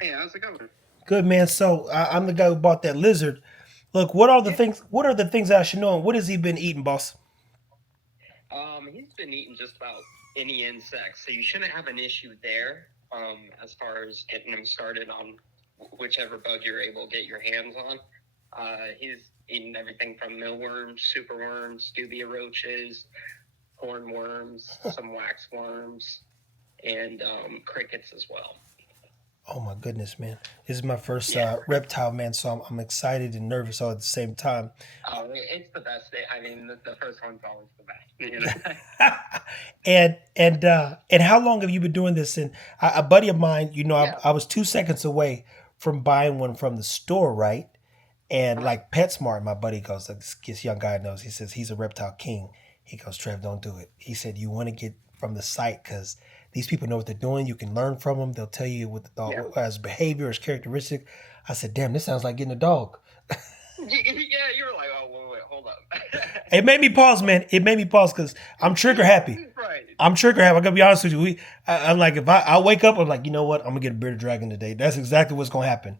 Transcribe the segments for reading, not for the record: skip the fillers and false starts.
Hey, how's it going? Good man. So I'm the guy who bought that lizard. Look, what are the Yeah. things? What are the things that I should know? And what has he been eating, boss? He's been eating just about any insect, so you shouldn't have an issue there. As far as getting him started on whichever bug you're able to get your hands on. He's eating everything from mealworms, superworms, dubia roaches, hornworms, some waxworms, and crickets as well. Oh my goodness, man! This is my first Yeah. reptile, man. So I'm excited and nervous all at the same time. It's the best. I mean, the first one's always the best. You know. And how long have you been doing this? And a buddy of mine, Yeah. I was 2 seconds away from buying one from the store, right? And Right. like PetSmart, my buddy goes, like, this young guy knows. He says he's a reptile king. He goes, Trev, don't do it. He said you want to get from the site because these people know what they're doing. You can learn from them. They'll tell you what the Yeah. dog has behavior, his characteristic. I said, damn, this sounds like getting a dog. Yeah, you were like, oh, wait, hold up. It made me pause, man. It made me pause because I'm trigger happy. Right. I'm trigger happy. I gotta be honest with you. I'm like, if I wake up, I'm like, you know what? I'm gonna get a bearded dragon today. That's exactly what's gonna happen.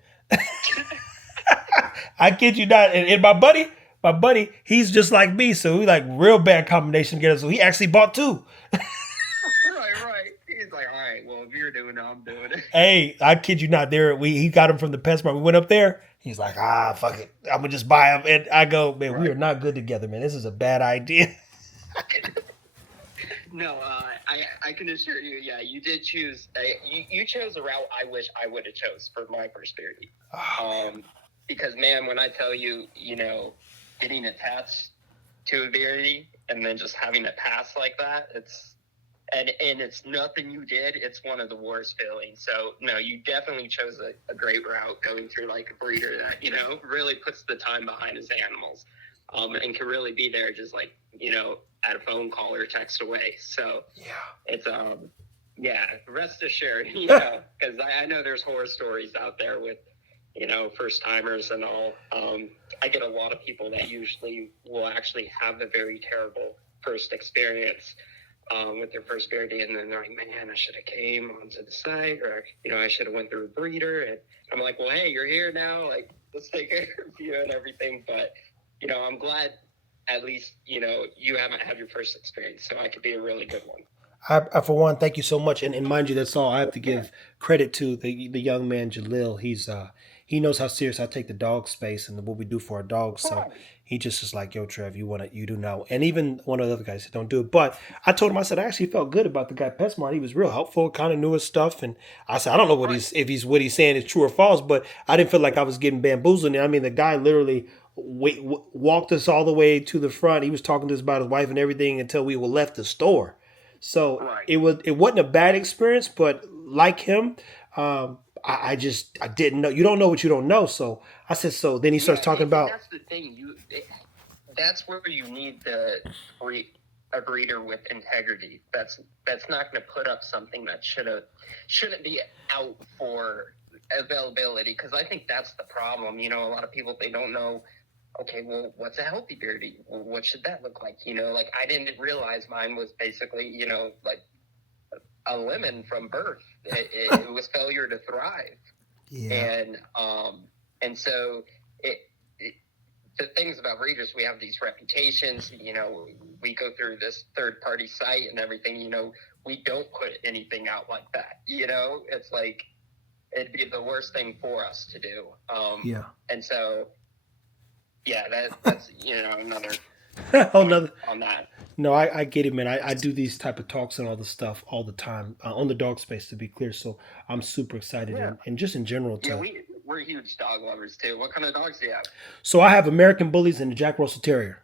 I kid you not. And my buddy, he's just like me, so we like real bad combination together. So he actually bought two. Right. He's like, all right, well, if you're doing it, I'm doing it. Hey, I kid you not. There, he got him from the PetSmart. We went up there. He's like, fuck it, I'm gonna just buy him. And I go, man, we are Right. not good together, man. This is a bad idea. No, I can assure you, yeah, you did choose. You chose a route I wish I would have chose for my first beardy. Oh man. Because man, when I tell you, getting attached to a beardy and then just having it pass like that, and it's nothing you did. It's one of the worst feelings. So no, you definitely chose a great route going through like a breeder that really puts the time behind his animals, and can really be there just like at a phone call or text away. So it's yeah, rest assured, Yeah. because I know there's horror stories out there with first timers and all. I get a lot of people that usually will actually have a very terrible first experience with their first beardy, and then they're like, "Man, I should have came onto the site, or I should have went through a breeder." And I'm like, "Well, hey, you're here now. Like, let's take care of you and everything." But I'm glad at least you haven't had your first experience, so I could be a really good one. I for one, thank you so much, and mind you, that's all I have to Yeah. give credit to the young man Jalil. He knows how serious I take the dog space and what we do for our dogs. So Right. he just is like, yo, Trev, you do now. And even one of the other guys said, don't do it. But I told him, I said, I actually felt good about the guy at PetSmart. He was real helpful, kind of knew his stuff. And I said, I don't know Right. if he's what he's saying is true or false, but I didn't feel like I was getting bamboozled. And I mean, the guy literally walked us all the way to the front. He was talking to us about his wife and everything until we were left the store. So Right. it wasn't a bad experience, but like him, I didn't know. You don't know what you don't know. So I said so. Then he starts Yeah, talking and about that's the thing. That's where you need a breeder with integrity. That's not going to put up something that shouldn't be out for availability. Because I think that's the problem. A lot of people, they don't know. Okay, well, what's a healthy beardy? Well, what should that look like? Like I didn't realize mine was basically like a lemon from birth. It was failure to thrive, yeah. and so it, it the things about breeders, we have these reputations. We go through this third party site and everything. We don't put anything out like that. It's like it'd be the worst thing for us to do. Yeah. And so yeah, that's another Oh point no, on that. no, I get it, man. I do these type of talks and all this stuff all the time on the dog space, to be clear. So I'm super excited Yeah, and just in general yeah, to. we're huge dog lovers too. What kind of dogs do you have? So I have American Bullies and the Jack Russell Terrier.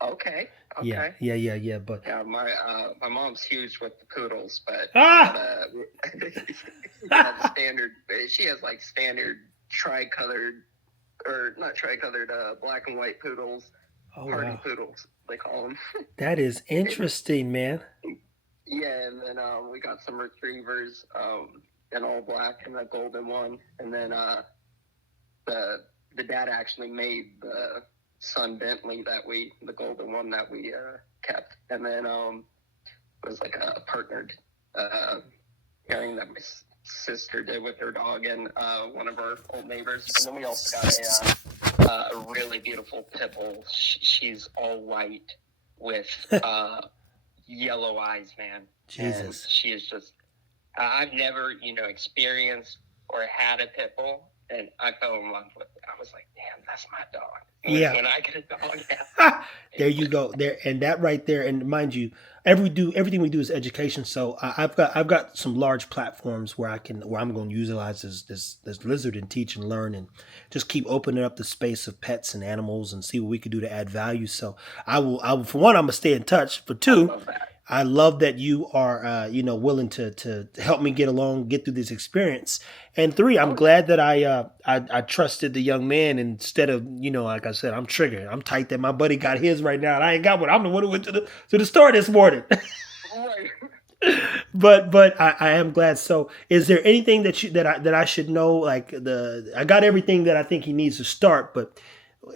Okay, Yeah, okay. yeah. But Yeah, my mom's huge with the poodles, but ah, we got the standard. She has like standard tricolored, or not tricolored, black and white poodles, oh hardy wow, poodles they call them. that is interesting, man. Yeah, and then we got some retrievers, an all black and a golden one, and then the dad actually made the son Bentley the golden one that we kept, and then it was like a partnered pairing that sister did with her dog and one of our old neighbors. And then we also got a really beautiful pit bull. She's all white with yellow eyes, man. Jesus. And she is just, I've never, experienced or had a pit bull, and I fell in love with it. I was like, damn, that's my dog. When I get a dog, yeah. There you go. There, and that right there, and mind you, everything we do is education. So I've got some large platforms where I'm going to utilize this lizard and teach and learn and just keep opening up the space of pets and animals and see what we could do to add value. So I will for one, I'm gonna stay in touch. For two, I love that you are, willing to help me get through this experience. And three, I'm glad that I trusted the young man instead of, like I said, I'm triggered. I'm tight that my buddy got his right now, and I ain't got one. I'm the one who went to the store this morning. But I am glad. So, is there anything that I should know? Like I got everything that I think he needs to start, but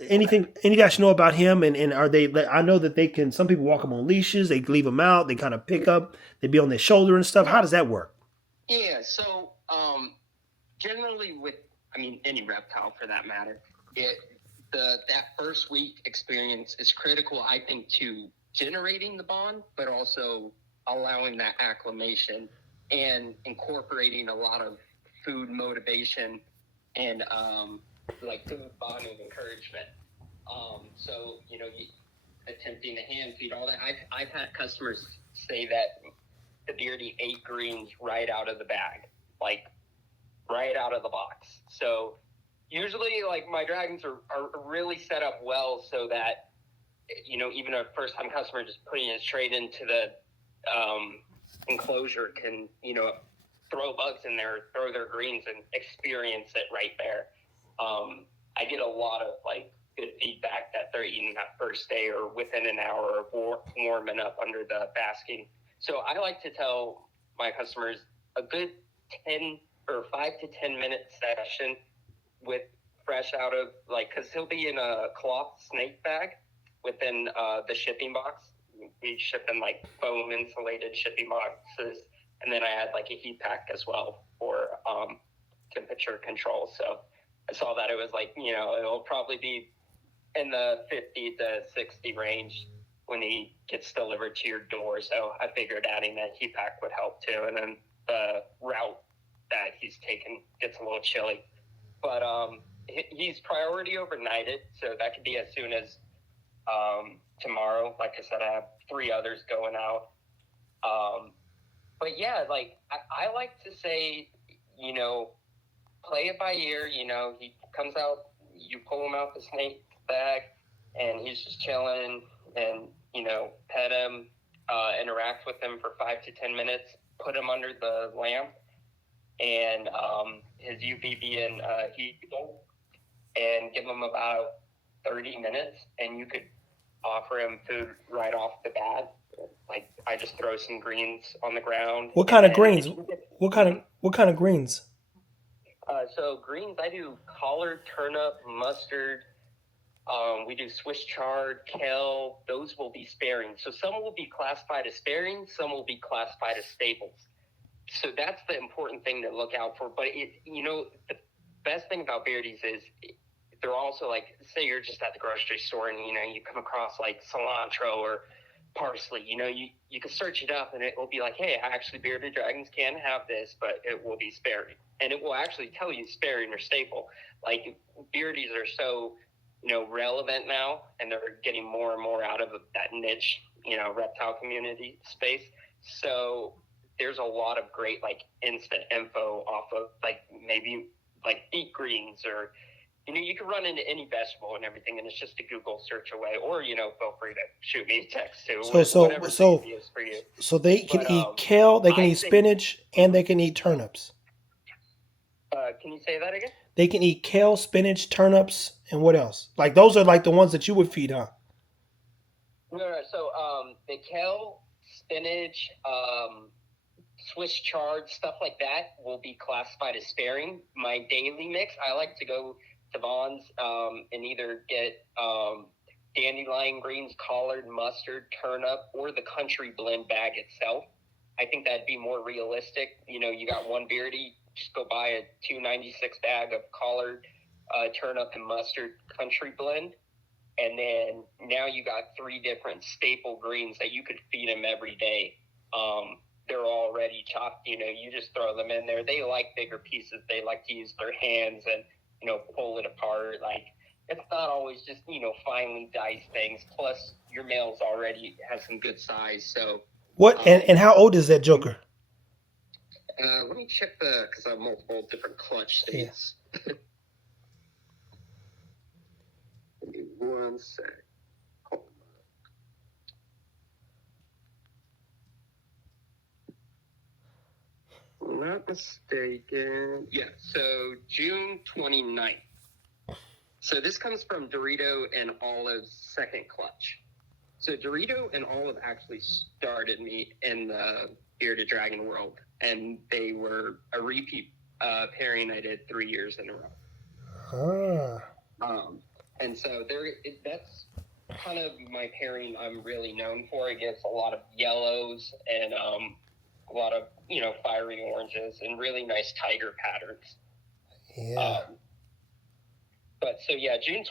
anything any guys know about him, and are they, I know that they can, some people walk them on leashes, they leave them out, they kind of pick up, they be on their shoulder and stuff. How does that work? Yeah, so generally with, any reptile for that matter, that first week experience is critical, I think, to generating the bond, but also allowing that acclimation and incorporating a lot of food motivation and like food bonding encouragement. So, attempting to hand feed, all that. I've had customers say that the Beardy ate greens right out of the bag, like right out of the box. So usually, like, my dragons are really set up well so that, even a first-time customer just putting it straight into the enclosure can, throw bugs in there, throw their greens, and experience it right there. I get a lot of, like, good feedback that they're eating that first day or within an hour of warming up under the basking. So I like to tell my customers a good 5 to 10 minute session with fresh out of, like, because he'll be in a cloth snake bag within the shipping box. We ship in, like, foam insulated shipping boxes, and then I add, like, a heat pack as well for temperature control. So I saw that it was, like, it'll probably be in the 50 to 60 range when he gets delivered to your door. So I figured adding that heat pack would help too. And then the route that he's taken gets a little chilly. But he's priority overnighted, so that could be as soon as tomorrow. Like I said, I have 3 others going out. But yeah, like I like to say, play it by ear. He comes out, you pull him out the snake bag, and he's just chilling, and pet him, interact with him for 5 to 10 minutes, put him under the lamp, and his UVB and heat, and give him about 30 minutes, and you could offer him food right off the bat. Like, I just throw some greens on the ground. What kind of greens? What kind of greens? So greens, I do collard, turnip, mustard. We do Swiss chard, kale. Those will be sparing. So some will be classified as sparing, some will be classified as staples. So that's the important thing to look out for. But the best thing about Beardies is they're also, like, say you're just at the grocery store and you come across, like, cilantro or parsley. You can search it up and it will be like, hey, actually bearded dragons can have this, but it will be sparing, and it will actually tell you sparing or staple. Like, Beardies are so relevant now, and they're getting more and more out of that niche, reptile community space. So there's a lot of great, like, instant info off of, like, maybe like beet greens, or you can run into any vegetable and everything, and it's just a Google search away. Or feel free to shoot me a text too. Whatever is for you. So they can eat kale, they can eat spinach, and they can eat turnips. Can you say that again? They can eat kale, spinach, turnips, and what else? Like, those are like the ones that you would feed, huh? No. So the kale, spinach, Swiss chard, stuff like that will be classified as sparing. My daily mix, I like to go to Vaughn's and either get dandelion greens, collard, mustard, turnip, or the country blend bag itself. I think that'd be more realistic. You got one Beardy, just go buy a 296 bag of collard, turnip, and mustard country blend. And then now you got 3 different staple greens that you could feed them every day. They're already chopped, you just throw them in there. They like bigger pieces. They like to use their hands and, pull it apart. Like, it's not always just, finely diced things. Plus, your male's already has some good size. So, What and how old is that joker? Let me check because I have multiple different clutch states. Yeah. Give me one sec. Not mistaken. Yeah, so June 29th. So this comes from Dorito and Olive's second clutch. So Dorito and Olive actually started me in the Bearded Dragon world, and they were a repeat pairing I did 3 years in a row. And so that's kind of my pairing I'm really known for. It gets a lot of yellows and a lot of, fiery oranges and really nice tiger patterns. Yeah. But so, yeah, June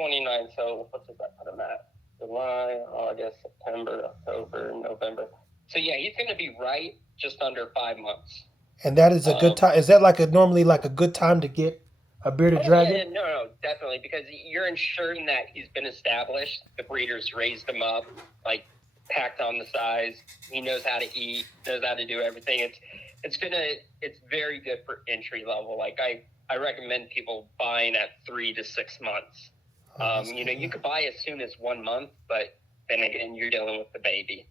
29th. So what does that put him at? July, August, September, October, November. So, yeah, he's going to be right just under 5 months. And that is a good time. Is that normally a good time to get a bearded dragon? Yeah, no, definitely. Because you're ensuring that he's been established. The breeders raised him up, packed on the size. He knows how to eat, knows how to do everything. It's very good for entry level. I recommend people buying at 3 to 6 months. You could buy as soon as 1 month, but then again, you're dealing with the baby.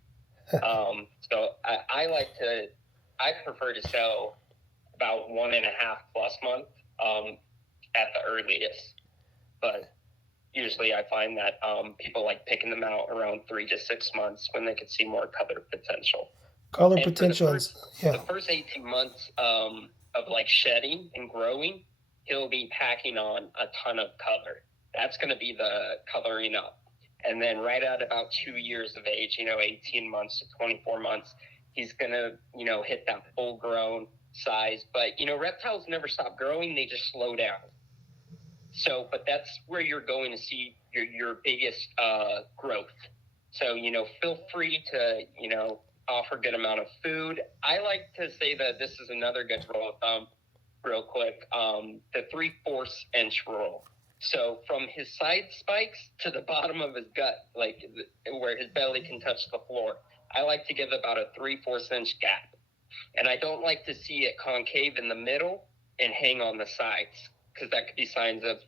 So I prefer to sell about 1.5+ months at the earliest. But usually I find that people like picking them out around 3 to 6 months when they could see more color potential. The first 18 months of shedding and growing, he'll be packing on a ton of color. That's going to be the coloring up. And then right at about 2 years of age, 18 months to 24 months, he's going to, hit that full grown size. But, reptiles never stop growing. They just slow down. So, but that's where you're going to see your biggest growth. So, feel free to, offer good amount of food. I like to say that this is another good rule of thumb, real quick, the 3/4 inch rule. So from his side spikes to the bottom of his gut, where his belly can touch the floor, I like to give about a 3/4 inch gap. And I don't like to see it concave in the middle and hang on the sides, because that could be signs of,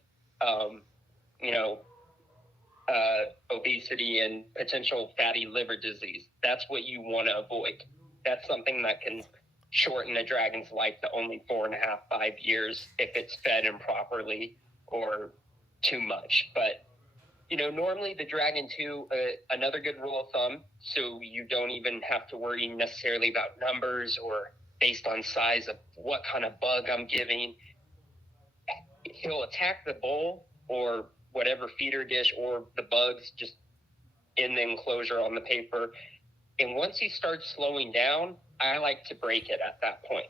obesity and potential fatty liver disease. That's what you want to avoid. That's something that can shorten a dragon's life to only 4.5, 5 years if it's fed improperly or too much. But, normally the dragon too, another good rule of thumb, so you don't even have to worry necessarily about numbers or based on size of what kind of bug I'm giving. He'll attack the bowl or whatever feeder dish or the bugs just in the enclosure on the paper. And once he starts slowing down, I like to break it at that point.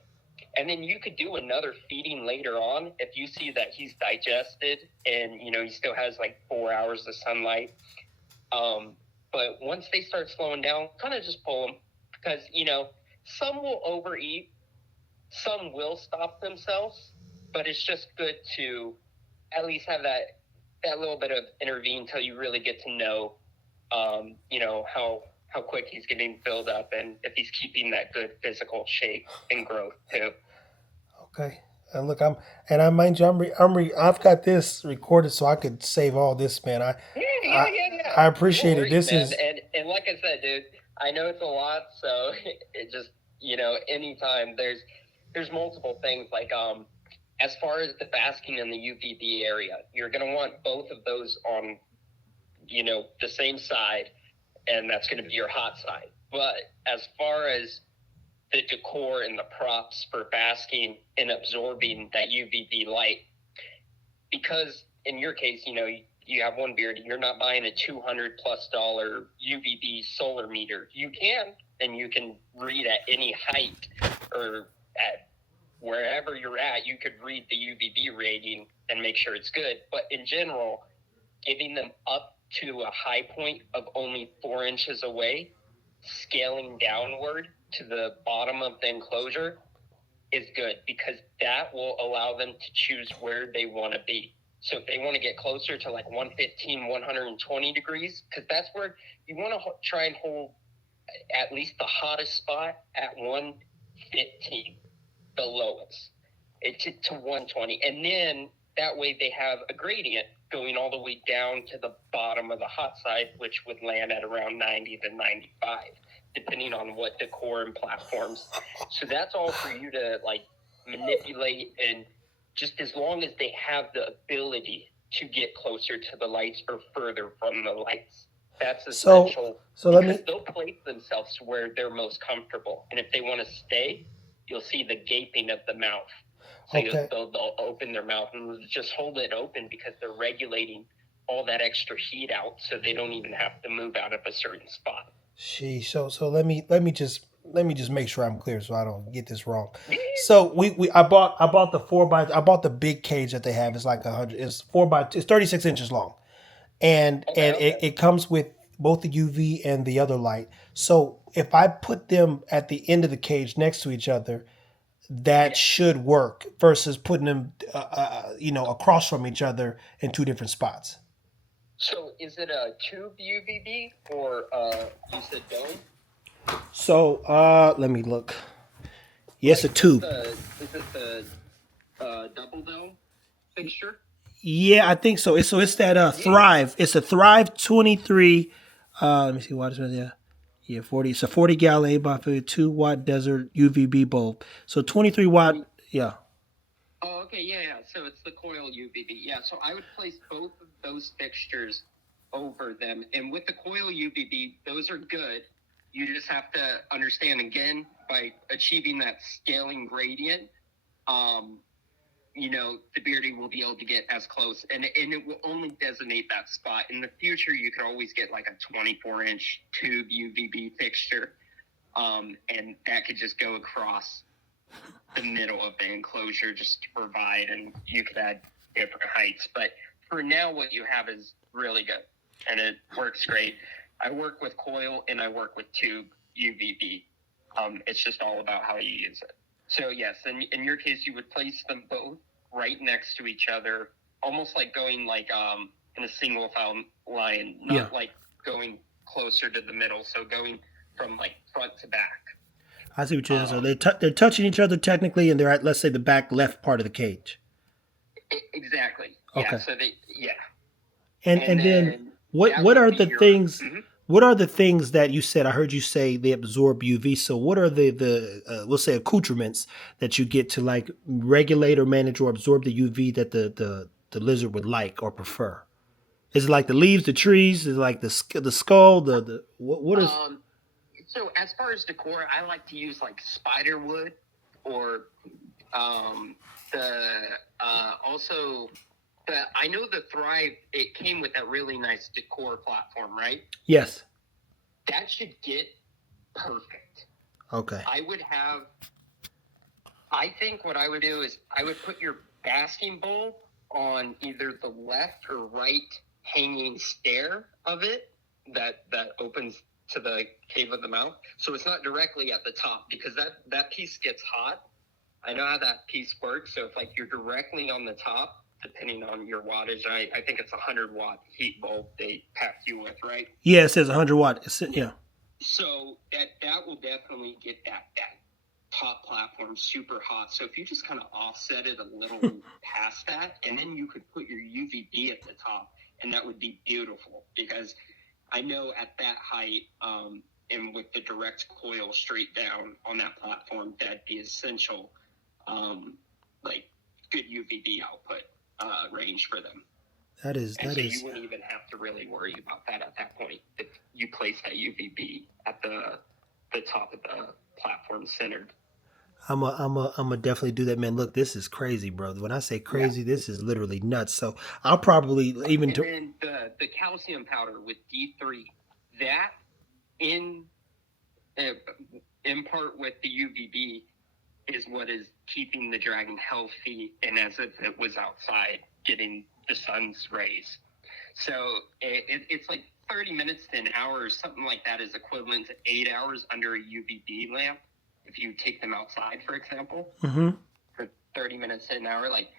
And then you could do another feeding later on if you see that he's digested and, he still has 4 hours of sunlight. But once they start slowing down, kind of just pull them, because, some will overeat, some will stop themselves, but it's just good to at least have that little bit of intervene until you really get to know, how quick he's getting filled up and if he's keeping that good physical shape and growth too. Okay. And look, I've got this recorded so I could save all this, man. I appreciate it. This is, and like I said, dude, I know it's a lot, so it just, anytime there's multiple things as far as the basking in the UVB area, you're going to want both of those on, the same side, and that's going to be your hot side. But as far as the decor and the props for basking and absorbing that UVB light, because in your case, you have one beard, you're not buying a $200+ UVB solar meter. You can, and you can read at any height or at wherever you're at, you could read the UVB rating and make sure it's good. But in general, giving them up to a high point of only 4 inches away, scaling downward to the bottom of the enclosure is good, because that will allow them to choose where they want to be. So if they want to get closer to like 115, 120 degrees, because that's where you want to try and hold at least the hottest spot at 115, the lowest, to 120. And then that way they have a gradient going all the way down to the bottom of the hot side, which would land at around 90 to 95, depending on what decor and platforms. So that's all for you to like manipulate, and just as long as they have the ability to get closer to the lights or further from the lights. That's essential. So let me. They'll place themselves where they're most comfortable, and if they want to stay, you'll see the gaping of the mouth. So Okay. they'll open their mouth and just hold it open, because they're regulating all that extra heat out, so they don't even have to move out of a certain spot. Sheesh. So let me just make sure I'm clear so I don't get this wrong. So I bought the 4 by, I bought the big cage that they have. It's like 100. It's 4 by, it's 36 inches long, and it comes with both the UV and the other light. So if I put them at the end of the cage next to each other, that should work versus putting them, across from each other in two different spots. So is it a tube UVB or you said dome? So let me look. Yes, a tube. Is it the double dome fixture? Yeah, I think so. It's that Thrive. It's a Thrive 23. Let me see what is it. Yeah, 40. It's a 40-gallon 8x 2-watt desert UVB bulb. So 23 watt. Yeah. Oh, okay, yeah. So it's the coil UVB. Yeah, so I would place both of those fixtures over them. And with the coil UVB, those are good. You just have to understand, again, by achieving that scaling gradient, the Beardy will be able to get as close. And it will only designate that spot. In the future, you could always get like a 24-inch tube UVB fixture. And that could just go across the middle of the enclosure just to provide, and you could add different heights. But for now, what you have is really good, and it works great. I work with coil and I work with tube UVB. It's just all about how you use it. So yes, in your case, you would place them both right next to each other, almost like going like in a single file line, not like going closer to the middle. So going from like front to back. I see what you're saying. So they're touching each other technically, and they're at, let's say, the back left part of the cage. Exactly. Okay. Yeah. So And then what are the things? Mm-hmm. What are the things that you said? I heard you say they absorb UV. So what are the we'll say accoutrements that you get to like regulate or manage or absorb the UV that the lizard would like or prefer? Is it like the leaves, the trees? Is it like the skull? What is? So as far as decor, I like to use like spider wood, or I know the Thrive, it came with that really nice decor platform, right? Yes. That should get perfect. Okay. I think what I would do is I would put your basking bowl on either the left or right hanging stair of it that opens to the cave of the mouth. So it's not directly at the top, because that piece gets hot. I know how that piece works. So if like you're directly on the top, depending on your wattage, I think it's 100-watt heat bulb they pack you with, right? Yeah, it says 100 watt. Yeah. So that will definitely get that top platform super hot. So if you just kind of offset it a little past that, and then you could put your UVB at the top, and that would be beautiful, because I know at that height, and with the direct coil straight down on that platform, that'd be essential, like good UVB output range for them. That is. You wouldn't even have to really worry about that at that point if you place that UVB at the top of the platform centered. I'm a definitely do that, man. Look, this is crazy, bro. When I say crazy, this is literally nuts. So I'll probably even. And then the calcium powder with D3, that in part with the UVB, is what is keeping the dragon healthy and as if it was outside getting the sun's rays. So it's like 30 minutes to an hour or something like that is equivalent to 8 hours under a UVB lamp. If you take them outside, for example, for 30 minutes to an hour, like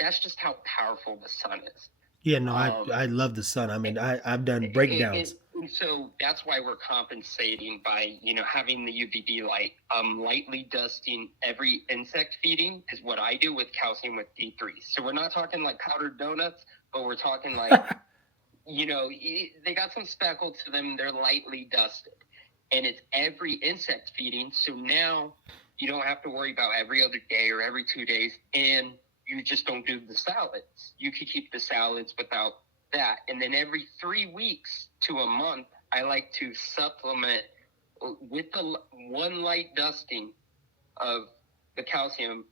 that's just how powerful the sun is. Yeah, no, I love the sun. I mean, I've done breakdowns. And so that's why we're compensating by, having the UVB light. Lightly dusting every insect feeding is what I do with calcium with D3. So we're not talking like powdered donuts, but we're talking like, they got some speckle to them. They're lightly dusted. And it's every insect feeding. So now you don't have to worry about every other day or every 2 days. And you just don't do the salads. You could keep the salads without that. And then every 3 weeks to a month, I like to supplement with the one light dusting of the calcium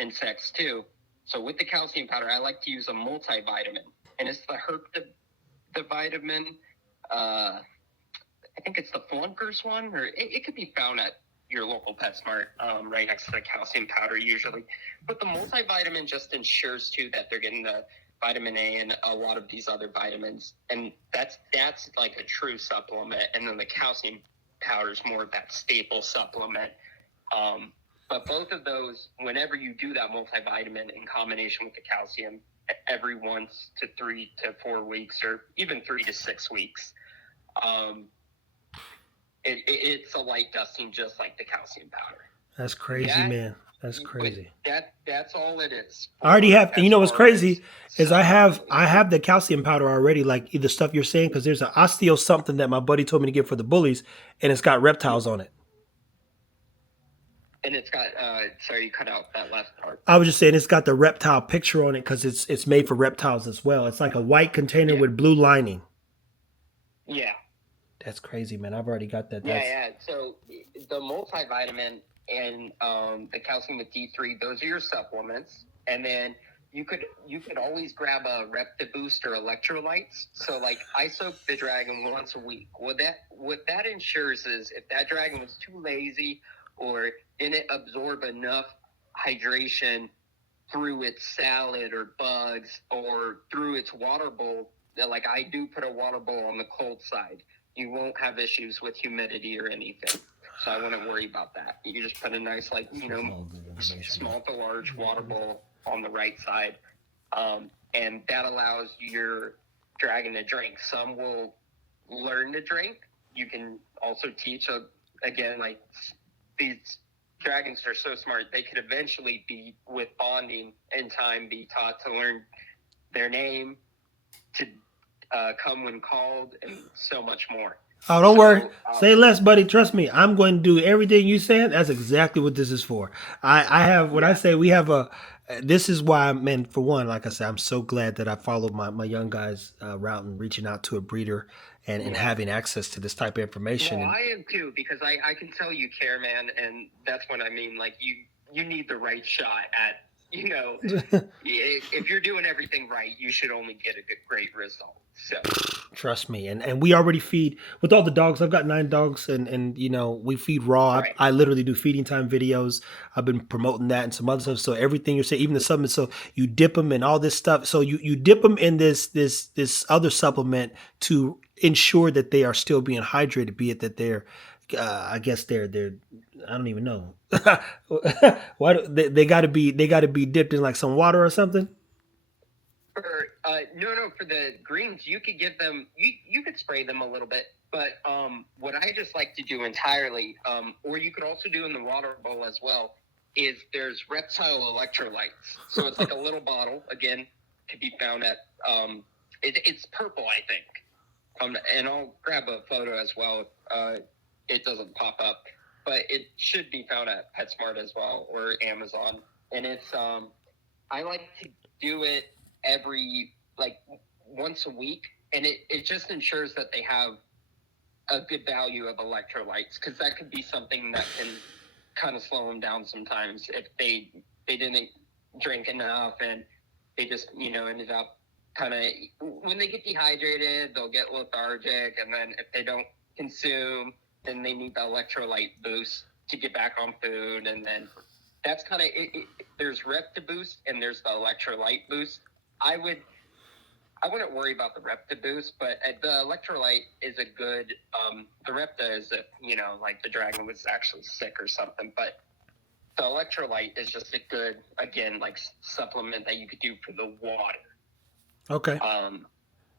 insects too. So with the calcium powder, I like to use a multivitamin. And it's the vitamin. I think it's the Flunkers one, or it could be found at your local PetSmart, right next to the calcium powder usually. But the multivitamin just ensures too that they're getting the vitamin A and a lot of these other vitamins, and that's like a true supplement. And then the calcium powder is more of that staple supplement. But both of those, whenever you do that multivitamin in combination with the calcium, every 1 to 3 to 4 weeks, or even 3 to 6 weeks, it's a light dusting just like the calcium powder. That's crazy, man. That's crazy. That's all it is. I already have. You know what's crazy is I have the calcium powder already, like the stuff you're saying, because there's an osteo something that my buddy told me to get for the bullies, and it's got reptiles on it. And it's got sorry, you cut out that last part. I was just saying it's got the reptile picture on it because it's made for reptiles as well. It's like a white container with blue lining. Yeah. That's crazy, man. I've already got that. Yeah. So the multivitamin and the calcium with D3, those are your supplements. And then you could always grab a Reptiboost or electrolytes. So like I soak the dragon once a week. What that ensures is if that dragon was too lazy or didn't absorb enough hydration through its salad or bugs or through its water bowl, like I do put a water bowl on the cold side, you won't have issues with humidity or anything. So I wouldn't worry about that. You just put a nice, small to large water bowl on the right side. And that allows your dragon to drink. Some will learn to drink. You can also teach, again, like these dragons are so smart. They could eventually be, with bonding in time, be taught to learn their name, to come when called, and so much more. Oh, don't worry. Say less, buddy. Trust me. I'm going to do everything you said. That's exactly what this is for. I have, when I say we have this is why, man, for one, like I said, I'm so glad that I followed my young guys route and reaching out to a breeder and having access to this type of information. Well, I am too, because I can tell you care, man. And that's what I mean. Like you need the right shot at, if you're doing everything right, you should only get a great result. So trust me. And we already feed with all the dogs. I've got 9 dogs and we feed raw. Right. I literally do feeding time videos. I've been promoting that and some other stuff. So everything you're saying, even the supplements, so you dip them in all this stuff. So you dip them in this other supplement to ensure that they are still being hydrated, be it that they're I guess they're I don't even know. Why they got to be dipped in like some water or something? No, for the greens, you could give them, you could spray them a little bit, but what I just like to do entirely, or you could also do in the water bowl as well, is there's reptile electrolytes. So it's like a little bottle, again, to be found at, it's purple, I think. And I'll grab a photo as well. It doesn't pop up, but it should be found at PetSmart as well, or Amazon. And it's, I like to do it every, once a week, and it just ensures that they have a good value of electrolytes, because that could be something that can kind of slow them down sometimes if they didn't drink enough and they just, ended up kind of, when they get dehydrated, they'll get lethargic, and then if they don't consume, then they need the electrolyte boost to get back on food, and then that's kind of it. There's rep to boost and there's the electrolyte boost. I wouldn't worry about the Repta boost, but the electrolyte is a good. The Repta is, like the dragon was actually sick or something, but the electrolyte is just a good, again, like supplement that you could do for the water. Okay.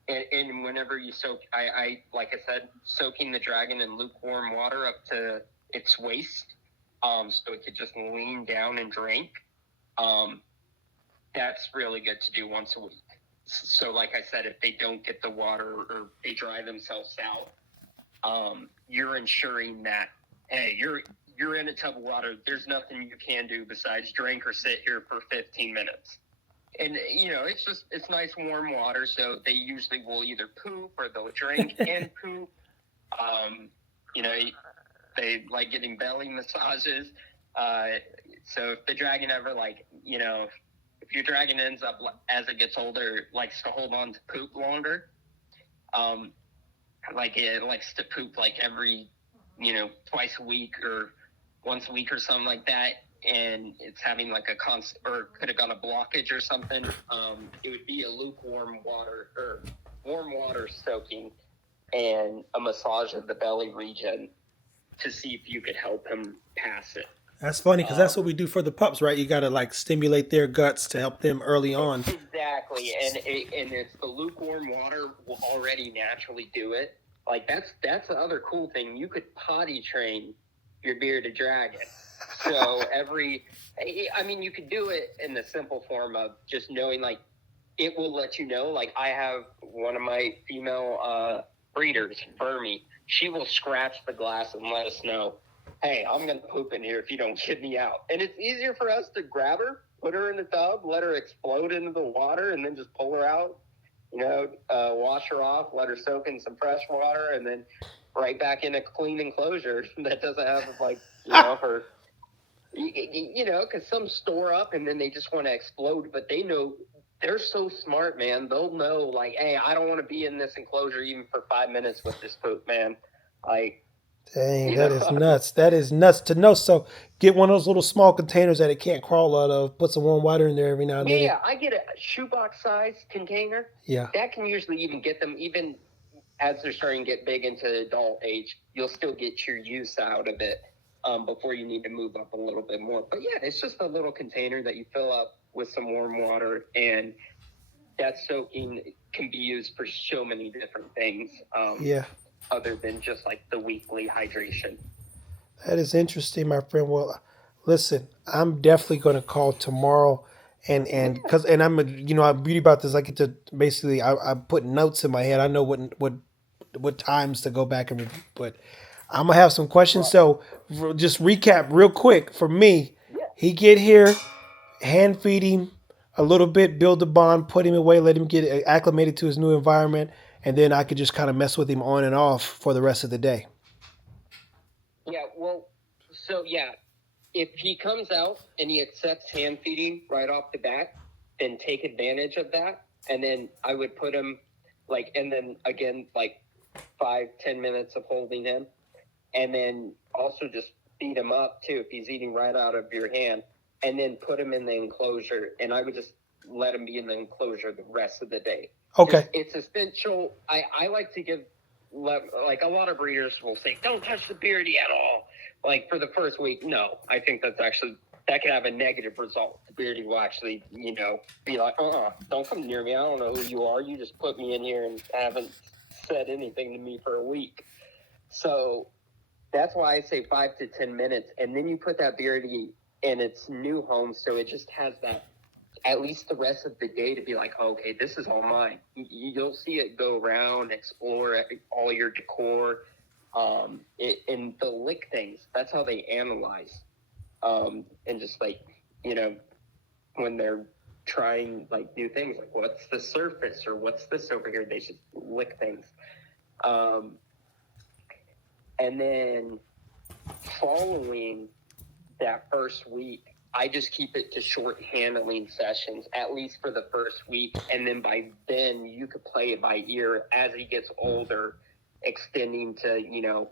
And whenever you soak, I like I said, soaking the dragon in lukewarm water up to its waist, so it could just lean down and drink. That's really good to do once a week. So, like I said, if they don't get the water or they dry themselves out, you're ensuring that, hey, you're in a tub of water. There's nothing you can do besides drink or sit here for 15 minutes. And, it's nice warm water, so they usually will either poop or they'll drink and poop. They like getting belly massages. So if the dragon ever, if your dragon ends up, as it gets older, likes to hold on to poop longer, it likes to poop every, twice a week or once a week or something like that, and it's having a constant, or could have got a blockage or something, it would be a lukewarm water or warm water soaking and a massage of the belly region to see if you could help him pass it. That's funny because that's what we do for the pups, right? You got to stimulate their guts to help them early on. Exactly, and it's the lukewarm water will already naturally do it. That's the other cool thing. You could potty train your bearded dragon. So you could do it in the simple form of just knowing, it will let you know. I have one of my female breeders, Burmy. She will scratch the glass and let us know, hey, I'm going to poop in here if you don't get me out. And it's easier for us to grab her, put her in the tub, let her explode into the water, and then just pull her out, wash her off, let her soak in some fresh water, and then right back in a clean enclosure that doesn't have, her, because some store up and then they just want to explode, but they know, they're so smart, man. They'll know, hey, I don't want to be in this enclosure even for 5 minutes with this poop, man. Dang, that is nuts. That is nuts to know. So get one of those little small containers that it can't crawl out of. Put some warm water in there every now and then. Yeah, I get a shoebox size container. Yeah. That can usually even get them, even as they're starting to get big into adult age, you'll still get your use out of it before you need to move up a little bit more. But yeah, it's just a little container that you fill up with some warm water, and that soaking can be used for so many different things. Other than just the weekly hydration. That is interesting, my friend. Well, listen, I'm definitely going to call tomorrow, and I'm I read about this. I get to basically I put notes in my head. I know what times to go back and review, but I'm gonna have some questions. So just recap real quick for me. He get here, hand feed him a little bit, build a bond, put him away, let him get acclimated to his new environment, and then I could just kind of mess with him on and off for the rest of the day. Yeah, well, so yeah, if he comes out and he accepts hand feeding right off the bat, then take advantage of that. And then I would put him and then again, 5-10 minutes of holding him. And then also just feed him up too if he's eating right out of your hand. And then put him in the enclosure. And I would just let him be in the enclosure the rest of the day. Okay. It's essential. I like to give, a lot of breeders will say, don't touch the beardy at all. For the first week, no. I think that could have a negative result. The beardy will actually, be like, don't come near me. I don't know who you are. You just put me in here and haven't said anything to me for a week. So that's why I say 5 to 10 minutes. And then you put that beardy in its new home, so it just has that, at least the rest of the day, to be like, okay, this is all mine. You'll see it go around, explore all your decor, and they'll lick things. That's how they analyze. And just when they're trying new things, what's the surface or what's this over here, they should lick things. And then following that first week, I just keep it to short handling sessions, at least for the first week. And then by then you could play it by ear as he gets older, extending to,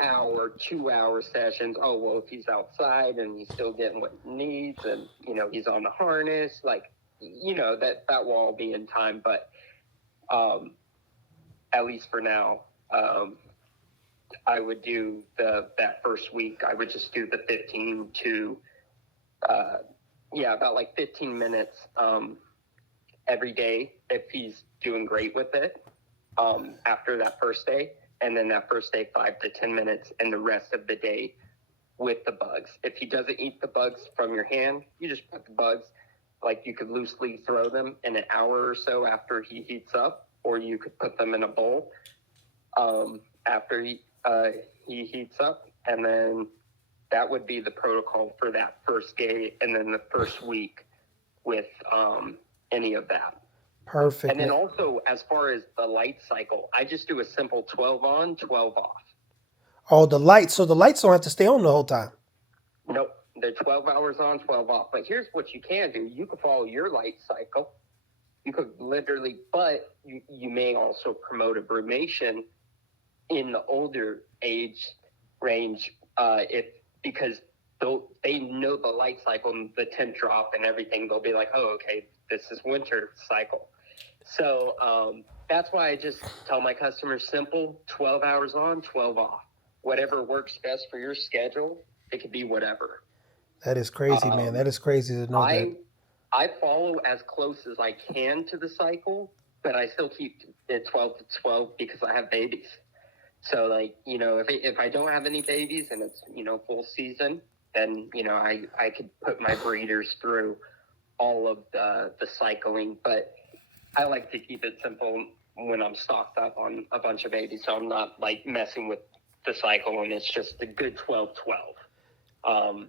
hour, 2 hour sessions. Oh, well, if he's outside and he's still getting what he needs and, he's on the harness, like, that will all be in time. But at least for now, I would do that first week. I would just do the 15 to, about like 15 minutes every day if he's doing great with it after that first day. And then that first day, 5 to 10 minutes, and the rest of the day with the bugs. If he doesn't eat the bugs from your hand, you just put the bugs, like you could loosely throw them in an hour or so after he heats up, or you could put them in a bowl after he heats up. And then that would be the protocol for that first day and then the first week with any of that. Perfect. And then also, as far as the light cycle, I just do a simple 12 on, 12 off. Oh, the lights. So the lights don't have to stay on the whole time. Nope. They're 12 hours on, 12 off. But here's what you can do. You can follow your light cycle. You could literally, but you may also promote a brumation in the older age range because they know the light cycle and the temp drop and everything. They'll be like, oh, okay, this is winter cycle. So that's why I just tell my customers simple, 12 hours on, 12 off. Whatever works best for your schedule, it could be whatever. That is crazy, man. That is crazy to know that. I follow as close as I can to the cycle, but I still keep it 12 to 12 because I have babies. So, like, if I don't have any babies and it's, full season, then, I could put my breeders through all of the cycling. But I like to keep it simple when I'm stocked up on a bunch of babies. So I'm not, like, messing with the cycle, and it's just a good 12-12.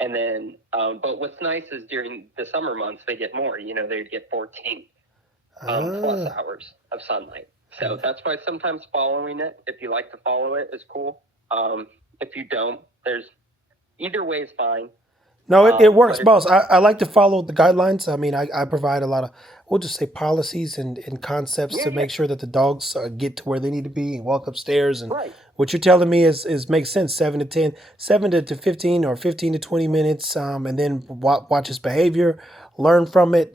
And then, but what's nice is during the summer months, they get more. They get 14 plus hours of sunlight. So that's why sometimes following it, if you like to follow it, is cool. If you don't, either way is fine. No, it works, boss. I like to follow the guidelines. I mean, I provide a lot of, we'll just say policies and concepts to make sure that the dogs get to where they need to be and walk upstairs. And what you're telling me is makes sense. 7 to 15 or 15 to 20 minutes. And then watch his behavior, learn from it.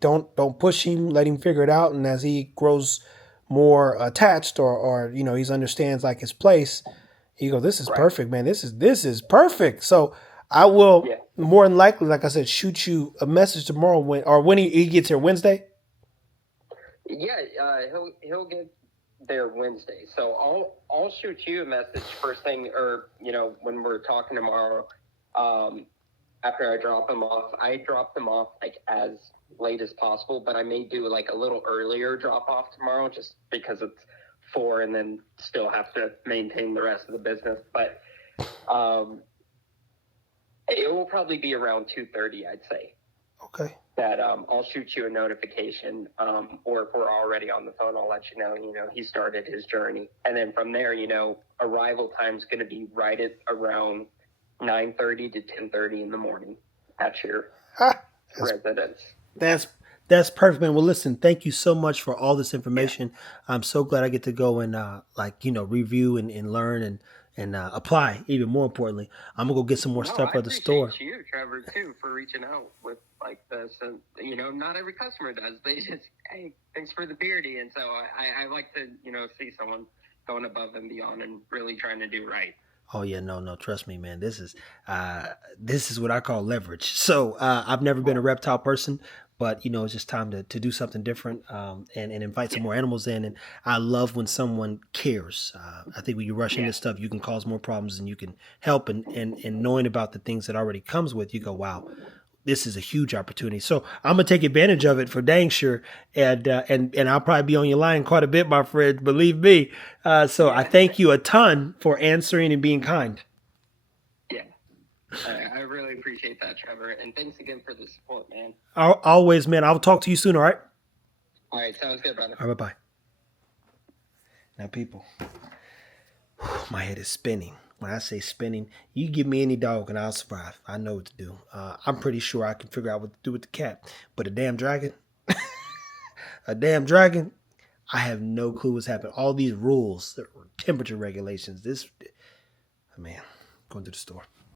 Don't push him, let him figure it out. And as he grows more attached or he understands like his place, you go, this is perfect, man. This is perfect. So I will more than likely, like I said, shoot you a message tomorrow when he gets here Wednesday. Yeah, he'll get there Wednesday. So I'll shoot you a message first thing, or when we're talking tomorrow. After I drop him off, I drop them off like as late as possible, but I may do like a little earlier drop off tomorrow, just because it's 4, and then still have to maintain the rest of the business. But it will probably be around 2:30, I'd say. Okay. That I'll shoot you a notification, or if we're already on the phone, I'll let you know. He started his journey, and then from there, arrival time is going to be right at around 9:30 to 10:30 in the morning at your residence. That's perfect, man. Well, listen, thank you so much for all this information. Yeah. I'm so glad I get to go and review and learn and apply. Even more importantly, I'm gonna go get some more stuff at the store. I appreciate you, Trevor, too, for reaching out with like this. And not every customer does. They just, hey, thanks for the beardy. And so I like to see someone going above and beyond and really trying to do right. Oh yeah, no, trust me, man. This is what I call leverage. So I've never been a reptile person, but it's just time to do something different and invite some more animals in. And I love when someone cares. I think when you rush into stuff, you can cause more problems than you can help. And knowing about the things that already comes with, you go, wow, this is a huge opportunity. So I'm gonna take advantage of it for dang sure, and I'll probably be on your line quite a bit, my friend. Believe me. So I thank you a ton for answering and being kind. Yeah, I really appreciate that, Trevor, and thanks again for the support, man. Always, man. I'll talk to you soon. All right. All right, sounds good, brother. All right, bye. Now, people, my head is spinning. When I say spinning, you give me any dog and I'll survive. I know what to do. I'm pretty sure I can figure out what to do with the cat. But a damn dragon, I have no clue what's happening. All these rules, temperature regulations. Man, going to the store.